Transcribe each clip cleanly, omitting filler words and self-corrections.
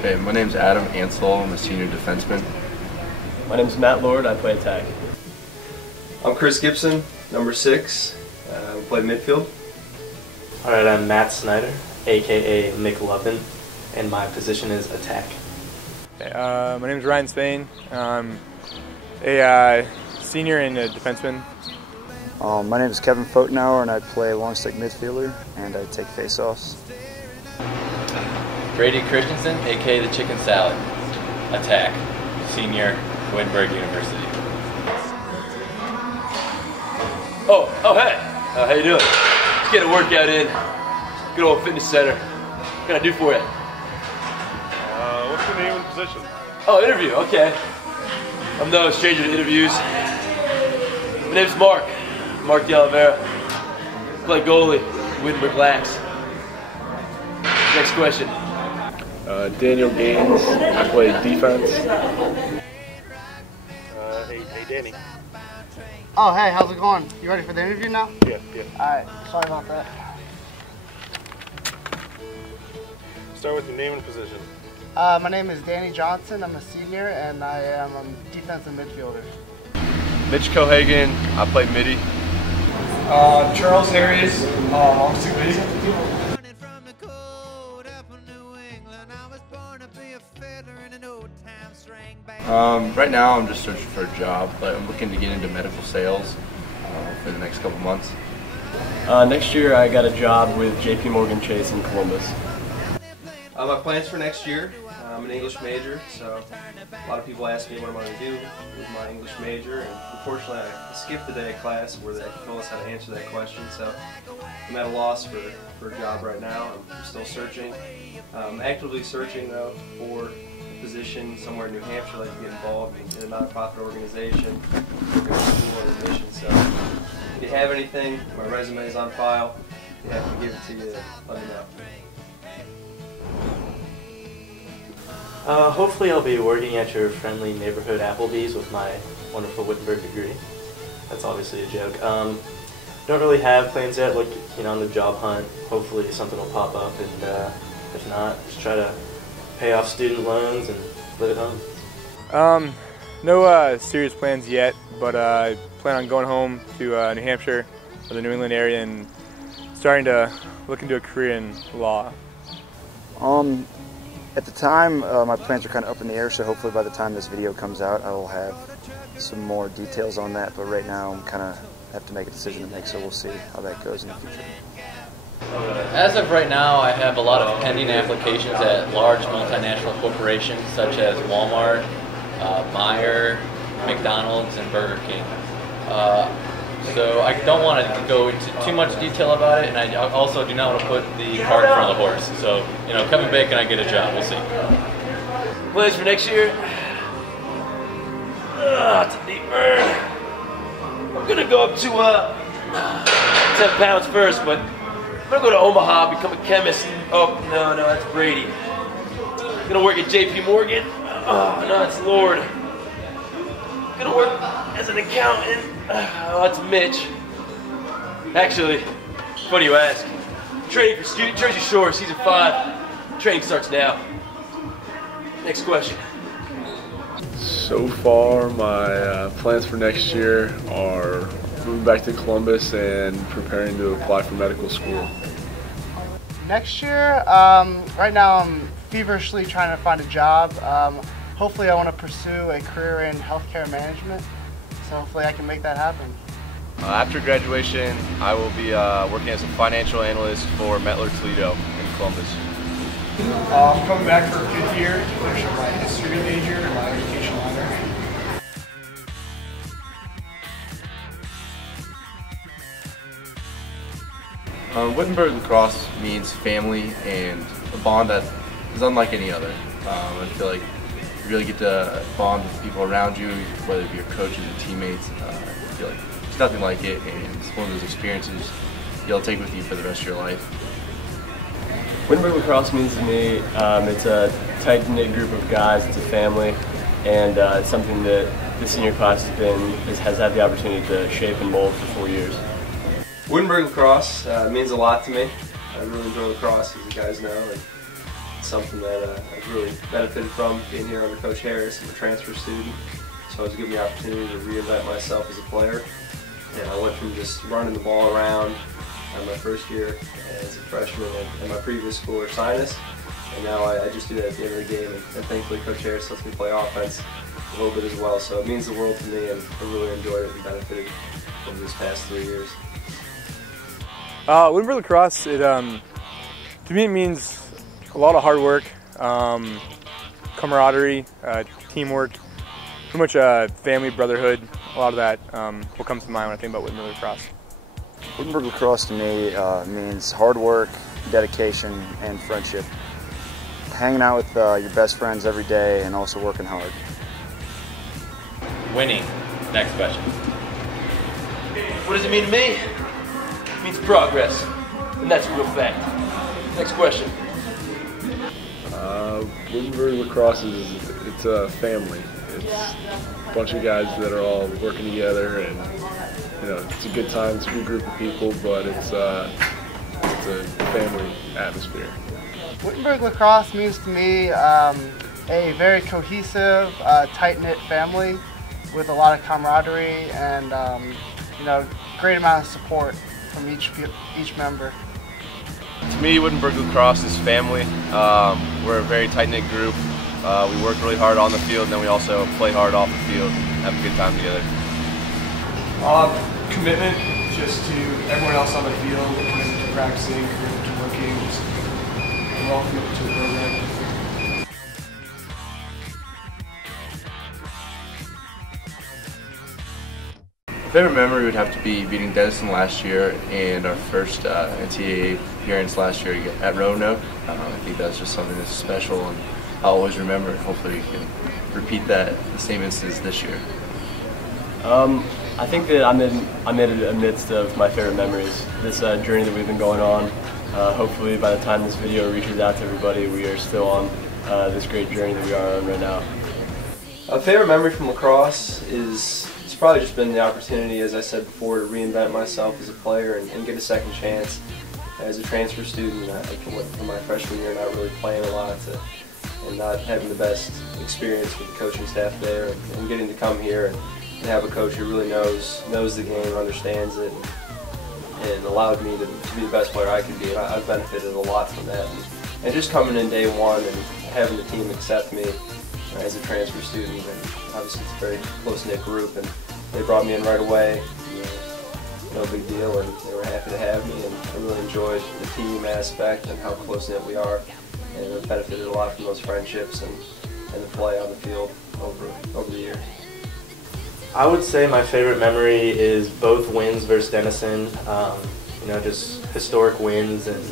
Okay, my name's Adam Ansel. I'm a senior defenseman. My name's Matt Lord. I play attack. I'm Chris Gibson, number 6. We play midfield. Alright, I'm Matt Snyder, aka McLovin, and my position is attack. Okay, my name is Ryan Spain. I'm a senior and a defenseman. My name is Kevin Fotenauer, and I play long stick midfielder, and I take face-offs. Brady Christensen, aka the Chicken Salad, attack, senior, Wittenberg University. Oh, hey, how you doing? Let's get a workout in. Good old fitness center. What can I do for you? What's your name and position? Oh, interview, okay. I'm no stranger to interviews. My name's Mark De Oliveira. Play goalie, Wittenberg Lax. Next question. Daniel Gaines. I play defense. Hey, Danny. Oh, hey, how's it going? You ready for the interview now? Yeah. Alright, sorry about that. Start with your name and position. My name is Danny Johnson. I'm a senior, and I am a defensive midfielder. Mitch Cohagen. I play midi. Charles Harris, long stick midi. Right now I'm just searching for a job, but I'm looking to get into medical sales for the next couple months. Next year I got a job with JP Morgan Chase in Columbus. My plans for next year, I'm an English major, so a lot of people ask me what I'm going to do with my English major, and unfortunately I skipped a day of class where they told us how to answer that question, so I'm at a loss for a job right now. I'm still searching. I'm actively searching though for a position somewhere in New Hampshire that I can get involved in a non-profit organization, working with school or a mission. So if you have anything, my resume is on file. If you have to give it to you, let me know. Hopefully I'll be working at your friendly neighborhood Applebee's with my wonderful Wittenberg degree. That's obviously a joke. Don't really have plans yet, like, on the job hunt. Hopefully something will pop up, and if not, just try to pay off student loans and live at home. No serious plans yet, but I plan on going home to New Hampshire or the New England area and starting to look into a career in law. At the time, my plans are kind of up in the air, so hopefully by the time this video comes out, I will have some more details on that. But right now, I'm kind of have to make a decision to make, so we'll see how that goes in the future. As of right now, I have a lot of pending applications at large multinational corporations such as Walmart, Meijer, McDonald's, and Burger King. So I don't want to go into too much detail about it, and I also do not want to put the cart in front of the horse. So, coming back and I get a job, we'll see. Plans for next year? It's a deep burn. I'm gonna go up to 10 pounds first, but I'm gonna go to Omaha, become a chemist. Oh, no, that's Brady. Gonna work at JP Morgan. Oh, no, that's Lord. Gonna work as an accountant. Oh, that's Mitch. Actually, funny you ask. Training for Jersey Shore, season 5. Training starts now. Next question. So far, my plans for next year are moving back to Columbus and preparing to apply for medical school. Next year, right now I'm feverishly trying to find a job. Hopefully I want to pursue a career in healthcare management, so hopefully I can make that happen. After graduation, I will be working as a financial analyst for Mettler Toledo in Columbus. I'm coming back for a 5th year to finish up my history major and my education minor. Wittenberg Lacrosse means family and a bond that is unlike any other. I feel like you really get to bond with people around you, whether it be your coaches or teammates. I feel like there's nothing like it, and it's one of those experiences you'll take with you for the rest of your life. Wittenberg Lacrosse means to me, it's a tight-knit group of guys, it's a family, and it's something that the senior class has had the opportunity to shape and mold for 4 years. Wittenberg Lacrosse means a lot to me. I really enjoy lacrosse, as you guys know. And It's something that I've really benefited from being here under Coach Harris. I'm a transfer student, so it's given me the opportunity to reinvent myself as a player. And I went from just running the ball around my first year as a freshman at my previous school, Sinus, and now I just do that at the end of the game. And thankfully Coach Harris lets me play offense a little bit as well, so it means the world to me, and I really enjoyed it and benefited over these past 3 years. Wittenberg Lacrosse, to me it means a lot of hard work, camaraderie, teamwork, pretty much family, brotherhood. A lot of that what comes to mind when I think about Wittenberg Lacrosse. Wittenberg Lacrosse to me means hard work, dedication, and friendship. Hanging out with your best friends every day and also working hard. Winning. Next question. What does it mean to me? It means progress, and that's a real fact. Next question. Wittenberg Lacrosse it's a family. It's a bunch of guys that are all working together, and it's a good time. It's a good group of people, but it's a family atmosphere. Wittenberg Lacrosse means to me a very cohesive, tight-knit family with a lot of camaraderie and great amount of support from each member. To me, Wittenberg Lacrosse is family. We're a very tight-knit group. We work really hard on the field, and then we also play hard off the field, have a good time together. Commitment just to everyone else on the field, commitment to practicing, commitment to working, just we're all committed to the program. My favorite memory would have to be beating Denison last year and our first NCAA appearance last year at Roanoke. I think that's just something that's special, and I'll always remember. Hopefully we can repeat that, the same instance this year. I think that I'm in the midst of my favorite memories. This journey that we've been going on. Hopefully by the time this video reaches out to everybody, we are still on this great journey that we are on right now. A favorite memory from lacrosse is it's probably just been the opportunity, as I said before, to reinvent myself as a player and get a second chance. As a transfer student, I went from my freshman year not really playing a lot and not having the best experience with the coaching staff there, and getting to come here and have a coach who really knows the game, understands it, and allowed me to be the best player I could be. And I've benefited a lot from that. And just coming in day one and having the team accept me as a transfer student, and obviously it's a very close-knit group, and they brought me in right away. No big deal, and they were happy to have me, and I really enjoyed the team aspect and how close-knit we are, and I've benefited a lot from those friendships and the play on the field over the years. I would say my favorite memory is both wins versus Denison. Just historic wins, and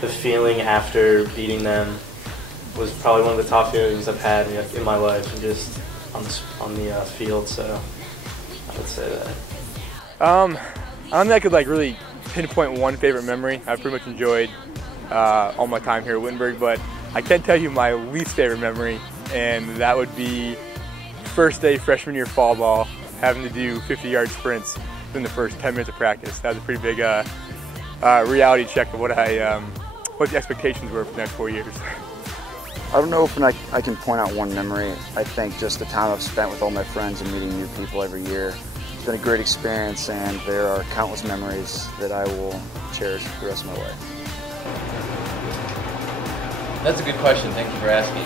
the feeling after beating them was probably one of the top feelings I've had in my life, and just on the field. So I would say that. I don't think I could really pinpoint one favorite memory. I've pretty much enjoyed all my time here at Wittenberg, but I can tell you my least favorite memory, and that would be first day freshman year fall ball, having to do 50-yard sprints within the first 10 minutes of practice. That was a pretty big reality check of what the expectations were for the next 4 years. I don't know if I can point out one memory. I think just the time I've spent with all my friends and meeting new people every year. It's been a great experience, and there are countless memories that I will cherish for the rest of my life. That's a good question. Thank you for asking.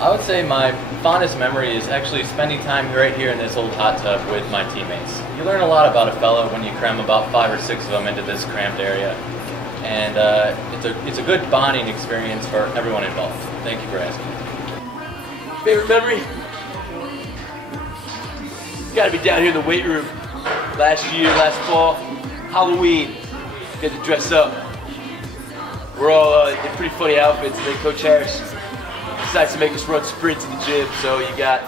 I would say my fondest memory is actually spending time right here in this old hot tub with my teammates. You learn a lot about a fellow when you cram about 5 or 6 of them into this cramped area. And it's a good bonding experience for everyone involved. Thank you for asking. Favorite memory? You gotta be down here in the weight room. Last fall, Halloween, you had to dress up. We're all in pretty funny outfits, and then Coach Harris decides to make us run sprints in the gym. So you got,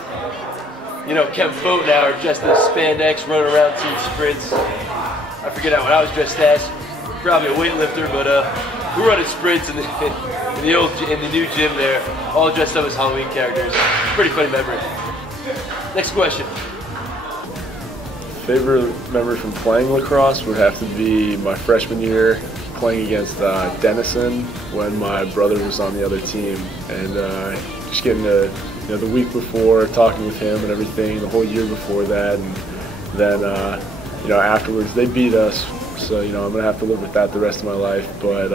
Kevin Boatnower dressed as spandex running around doing sprints. I forget what I was dressed as. Probably a weightlifter, but we're running sprints in the new gym there, all dressed up as Halloween characters. Pretty funny memory. Next question. Favorite memory from playing lacrosse would have to be my freshman year, playing against Denison when my brother was on the other team, and just getting to, the week before, talking with him and everything, the whole year before that, and then afterwards they beat us, so I'm gonna have to live with that the rest of my life. But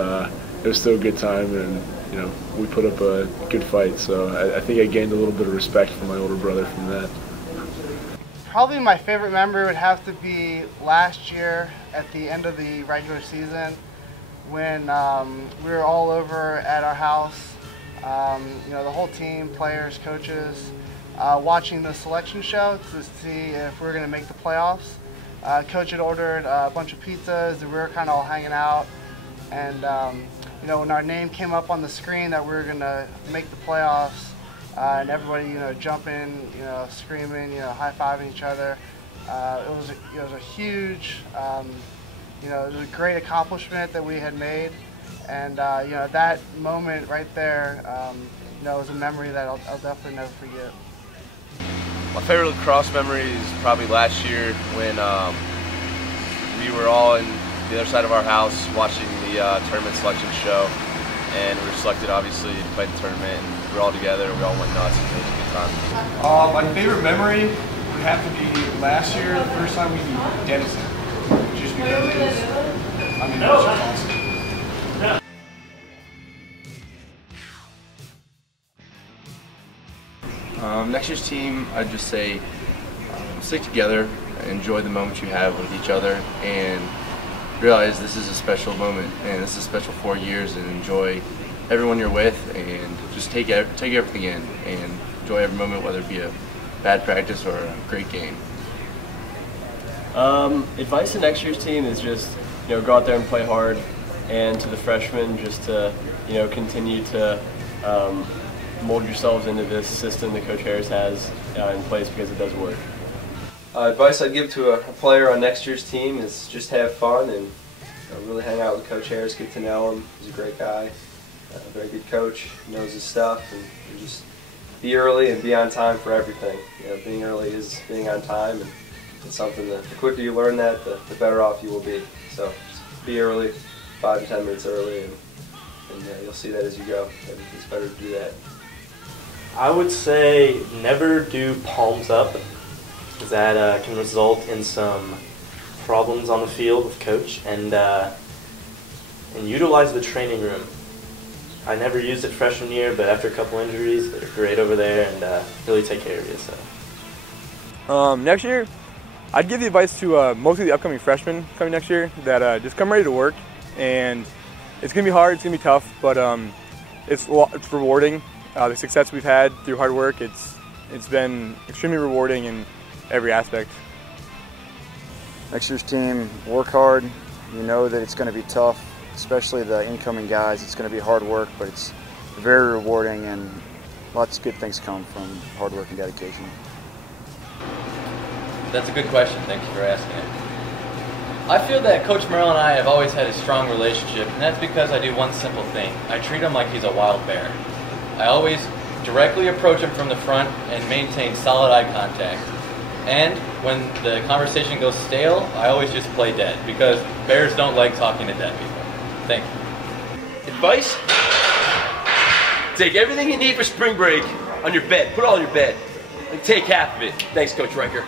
it was still a good time, and we put up a good fight. So I think I gained a little bit of respect for my older brother from that. Probably my favorite memory would have to be last year at the end of the regular season when we were all over at our house, the whole team, players, coaches, watching the selection show to see if we were going to make the playoffs. Coach had ordered a bunch of pizzas, and we were kind of all hanging out. And when our name came up on the screen that we were going to make the playoffs, and everybody, jumping, screaming, high-fiving each other. It was a huge, it was a great accomplishment that we had made, and that moment right there, was a memory that I'll definitely never forget. My favorite lacrosse memory is probably last year when we were all in the other side of our house watching the tournament selection show, and we were selected obviously to play the tournament. And we were all together, we all went nuts, and it was a good time. My favorite memory would have to be last year, the first time we beat Denison. Just because it was just awesome. Next year's team, I'd just say stick together, enjoy the moments you have with each other, and realize this is a special moment, and this is a special 4 years, and enjoy everyone you're with, and just take everything in and enjoy every moment, whether it be a bad practice or a great game. Advice to next year's team is just go out there and play hard, and to the freshmen, just to continue to mold yourselves into this system that Coach Harris has in place, because it does work. Advice I'd give to a player on next year's team is just have fun and really hang out with Coach Harris, get to know him. He's a great guy. A very good coach, knows his stuff, and just be early and be on time for everything. Being early is being on time, and it's something that the quicker you learn that, the better off you will be. So just be early, 5 to 10 minutes early, and you'll see that as you go. It's better to do that. I would say never do palms up, because that can result in some problems on the field with coach, and utilize the training room. I never used it freshman year, but after a couple injuries, they're great over there and really take care of you. So. Next year, I'd give the advice to mostly the upcoming freshmen coming next year that just come ready to work, and it's gonna be hard, it's gonna be tough, but it's rewarding. The success we've had through hard work, it's been extremely rewarding in every aspect. Next year's team, work hard. You know that it's going to be tough, especially the incoming guys. It's going to be hard work, but it's very rewarding, and lots of good things come from hard work and dedication. That's a good question. Thank you for asking it. I feel that Coach Merrill and I have always had a strong relationship, and that's because I do one simple thing. I treat him like he's a wild bear. I always directly approach him from the front and maintain solid eye contact. And when the conversation goes stale, I always just play dead, because bears don't like talking to dead people. Thank you. Advice? Take everything you need for spring break on your bed. Put it all on your bed. And take half of it. Thanks, Coach Riker.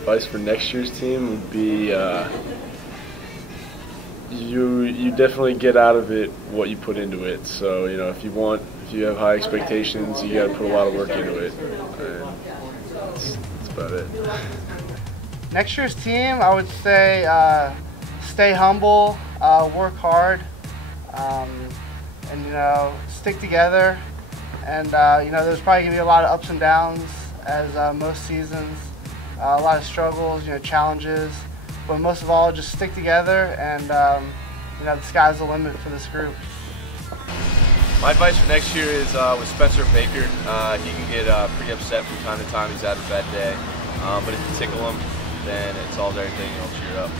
Advice for next year's team would be you definitely get out of it what you put into it. So if you have high expectations, you got to put a lot of work into it. And that's about it. Next year's team, I would say stay humble, work hard, and stick together. And there's probably gonna be a lot of ups and downs, as most seasons. A lot of struggles, challenges, but most of all, just stick together, and the sky's the limit for this group. My advice for next year is with Spencer Baker. He can get pretty upset from time to time. He's had a bad day, but if you tickle him, then it's all there thing. He'll cheer up.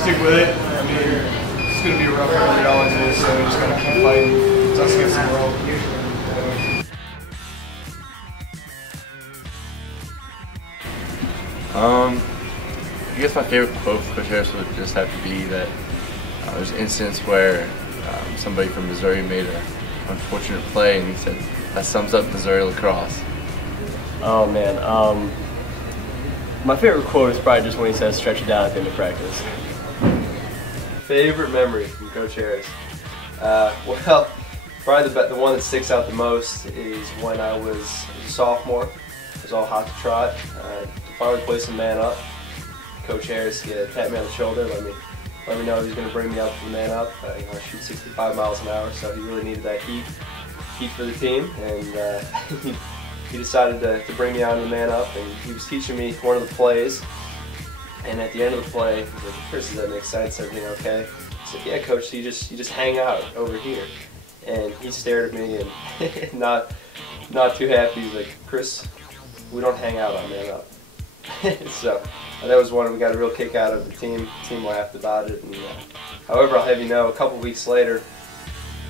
Stick with it. I mean, it's going to be rough wherever it always is, so you just got to keep fighting. It's us against the world. I guess my favorite quote from Coach Harris would just have to be that There's an instance where somebody from Missouri made an unfortunate play, and he said, "That sums up Missouri lacrosse." Oh man, my favorite quote is probably just when he says, "Stretch it down at the end of practice." Favorite memory from Coach Harris? Well, probably the one that sticks out the most is when I was a sophomore. It was all hot to trot. Finally play some man up. Coach Harris tapped me on the shoulder, let me know he was going to bring me up to the man up. I shoot 65 miles an hour, so he really needed that heat for the team, and he decided to bring me on to the man up, and he was teaching me one of the plays. And at the end of the play, he's like, "Chris, does that make sense? Everything okay?" I said, "Yeah, Coach. So you just hang out over here." And he stared at me and not too happy. He's like, "Chris, we don't hang out on man up." So that was one we got a real kick out of. The team laughed about it. And, however, I'll have you know, a couple weeks later,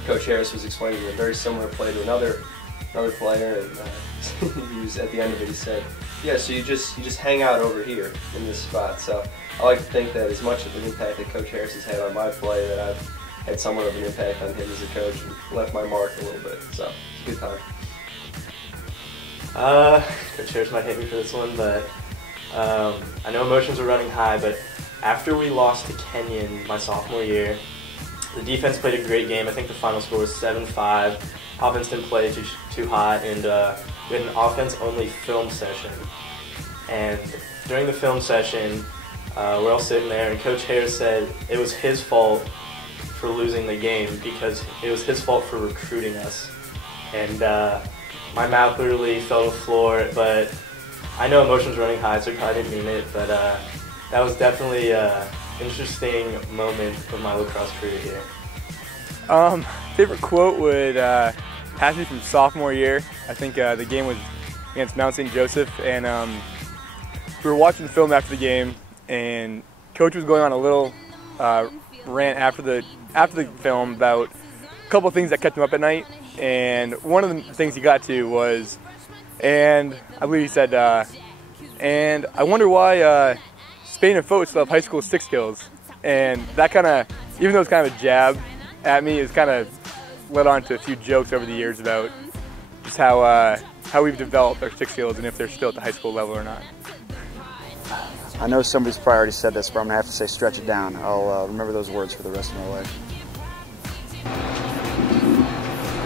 Coach Harris was explaining a very similar play to another player, and he was at the end of it. He said, "Yeah, so you just hang out over here in this spot." So I like to think that as much of an impact that Coach Harris has had on my play, that I've had somewhat of an impact on him as a coach and left my mark a little bit. So it's a good time. Coach Harris might hate me for this one, but I know emotions are running high, but after we lost to Kenyon my sophomore year, the defense played a great game. I think the final score was 7-5. Offense didn't play too hot, and we had an offense-only film session. And during the film session, we're all sitting there, and Coach Harris said it was his fault for losing the game because it was his fault for recruiting us. And my mouth literally fell to the floor, but I know emotions running high, so I probably didn't mean it, but that was definitely an interesting moment of my lacrosse career here. Favorite quote would have to be from sophomore year. I think the game was against Mount St. Joseph, and we were watching film after the game, and Coach was going on a little rant after the film about a couple of things that kept him up at night, and one of the things he got to was, and I believe he said, and I wonder why Spain and Fote still have high school stick skills. And that kind of, even though it's kind of a jab at me, it's kind of led on to a few jokes over the years about just how we've developed our stick skills and if they're still at the high school level or not. I know somebody's probably already said this, but I'm going to have to say stretch it down. I'll remember those words for the rest of my life.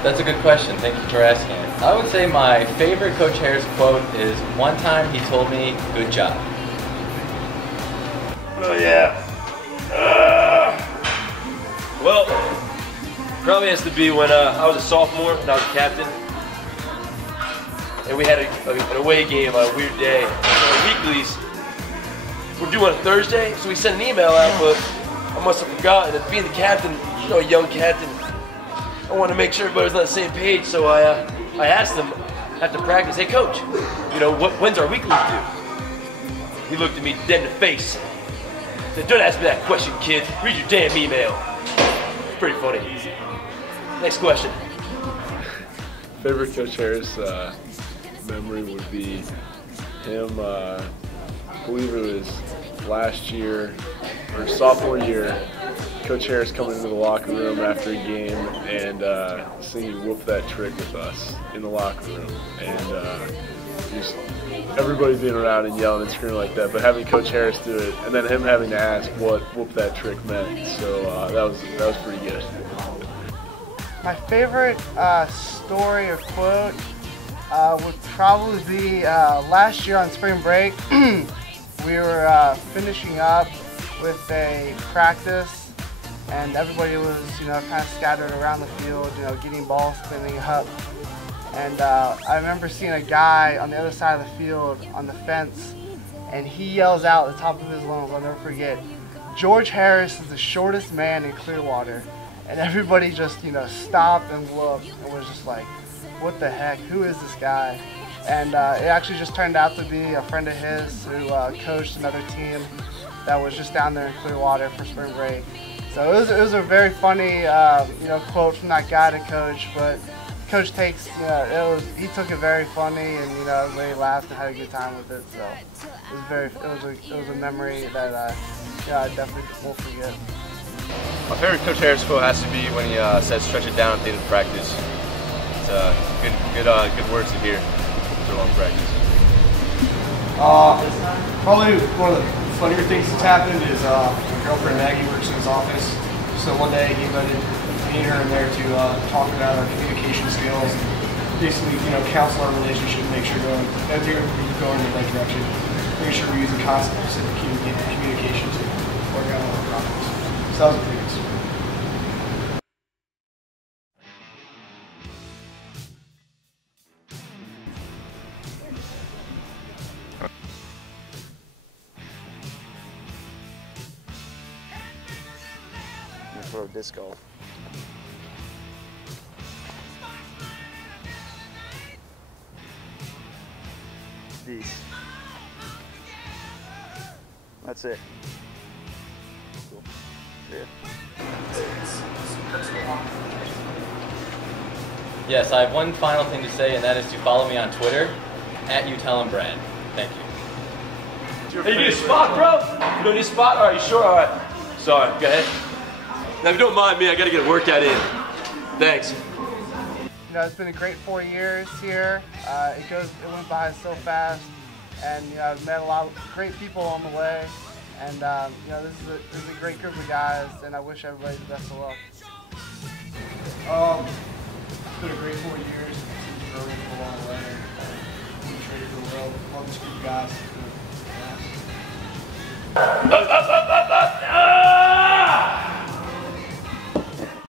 That's a good question. Thank you for asking it. I would say my favorite Coach Harris quote is, one time he told me, "Good job." Oh yeah. Well, probably has to be when I was a sophomore and I was a captain, and we had an away game on a weird day. Weeklies were due on a Thursday, so we sent an email out, but I must have forgotten. And being the captain, you know, a young captain, I wanted to make sure everybody was on the same page, so I asked him after practice, "Hey coach, you know, when's our weekly due?" He looked at me dead in the face. He said, "Don't ask me that question, kid. Read your damn email." Pretty funny. Next question. Favorite Coach Harris memory would be him, I believe it was last year, or sophomore year, Coach Harris coming into the locker room after a game and singing "Whoop That Trick" with us in the locker room, and just everybody being around and yelling and screaming like that, but having Coach Harris do it, and then him having to ask what "Whoop That Trick" meant. So that was pretty good. My favorite story or quote would probably be last year on spring break. We were finishing up with a practice, and everybody was, kind of scattered around the field, getting balls, cleaning up. And I remember seeing a guy on the other side of the field on the fence, and he yells out at the top of his lungs, I'll never forget, "George Harris is the shortest man in Clearwater." And everybody just, stopped and looked and was just like, what the heck, who is this guy? And it actually just turned out to be a friend of his who coached another team that was just down there in Clearwater for spring break. So it was a very funny, quote from that guy to Coach, but Coach takes, he took it very funny, and everybody laughed and had a good time with it. So it was a memory that I definitely won't forget. My favorite Coach Harris quote has to be when he says, "Stretch it down at the end of practice." It's good words to hear after a long practice. Probably one of the funnier things that's happened is my girlfriend Maggie works in his office. So one day he invited me and her in there to talk about our communication skills, basically, counsel our relationship, make sure that we're going in the right direction, make sure we're using constant specific communication to work out all our problems. So that was a pretty good story. Throw disc golf. These. That's it. Cool. Yeah. Yes, I have one final thing to say, and that is to follow me on Twitter @YouTellHimBrad. Thank you. Hey, you need a spot, bro? You don't need a spot? All right, you sure? All right. Sorry, go ahead. Now, if you don't mind me, I got to get a workout in. Thanks. It's been a great 4 years here. It went by so fast, and I've met a lot of great people on the way. And this is a great group of guys, and I wish everybody the best of luck. It's been a great 4 years. It's been growing a long way. I'm traded for the world. Love this group of guys.